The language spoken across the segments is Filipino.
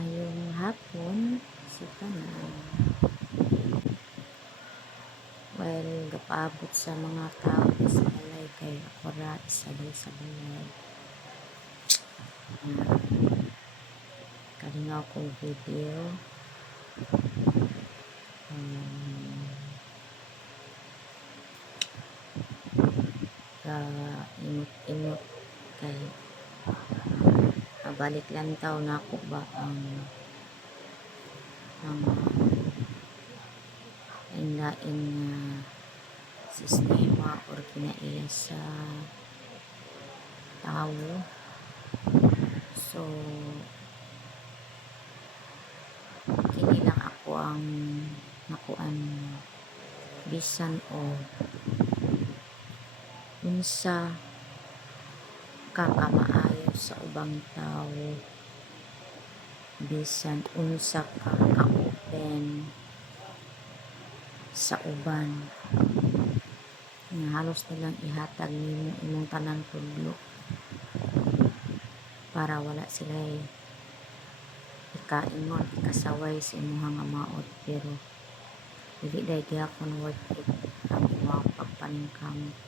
Maayong hapon sa tanan. While gapaabot sa mga tao sa balay kay ako ra sabay sa balay. Kalingaw kong video. Imot-imot kay balik lang taw na ako ba ang lain nga sistema or kinaiya sa tao. So kini lang ako ang nakuan bisan o unsa ka kamaayo sa ubang tao, bisan unsa ka ka-open sa uban nga halos nilang ihatag nimo imong tanan tudlo para wala sila ikaingon, ikasaway sa imong nga maot, pero dili dahi gyapon worth it ang imong pagpaningkamot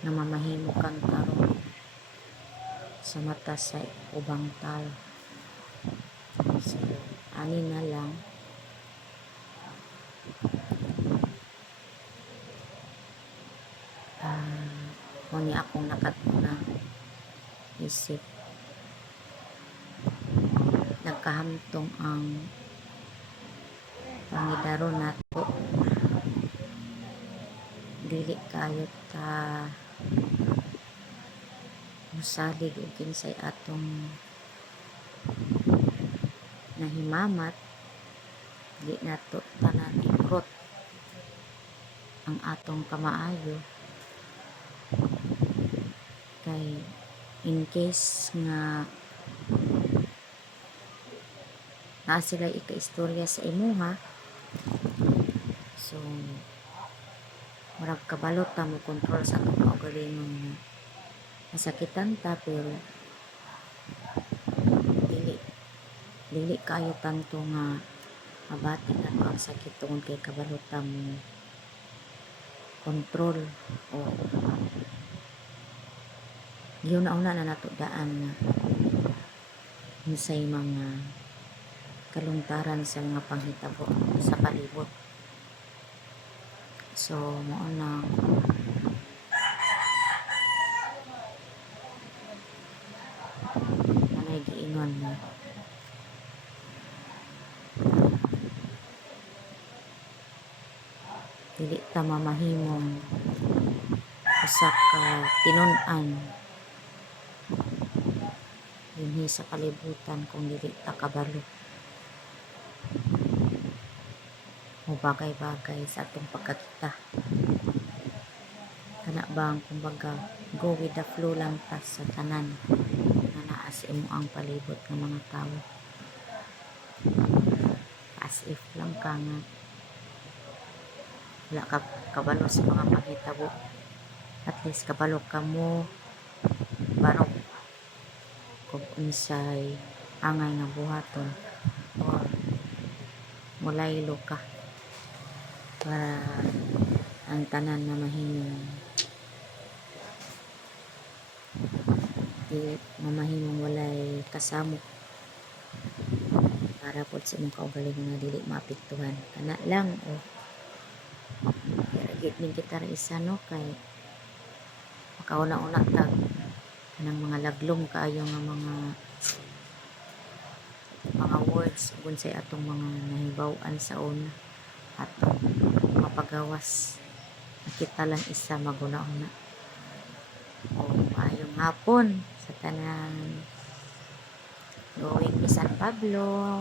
na mamahimo kang tarong sa mata sa ubang tao. So ani na lang muni akong nakatuna isip nagkahamtong ang pangidaro nato, dili kayo ta musalig og kinsay atong nahimamat, di nato tanan ikrot ang atong kamaayo kay in case nga naa sila ika-istorya sa imuha, so murag kabalot ta mo control sa atong kaugalingon, masakitan ta pero dili kayo tanto nga mabati nato ang sakit tungod kay kabalot ta mo control o yun na una na nato daan na unsay mga kalungtaran sa mga panghitabo sa palibot. So mao na nanay giingon na dili ta mamahimong usa ka tinun-an dinhi sa kalibutan kung dili ta kabalo o bagay-bagay sa atong pagkakita. Kana bang kumbaga go with the flow lang ta sa tanan na naa sa imuang palibot ng mga tao, as if lang ka nga wala ka kabalo sa mga panghitabo, at least kabalo ka mo barok kung unsay angay nga buhaton or mulaylo ka para ang tanan na mahimong mamahimong walay kasamo para po sa imong kaugalingon na dili maapektuhan kana lang. O git ning kita ra isa no kay makauna-una tag ng mga laglong kaayo nga mga words unsay atong mga nahibaw-an sa una at mapagawas nakita lang isa maguna-una. O maayong hapon sa tanan going to San Pablo.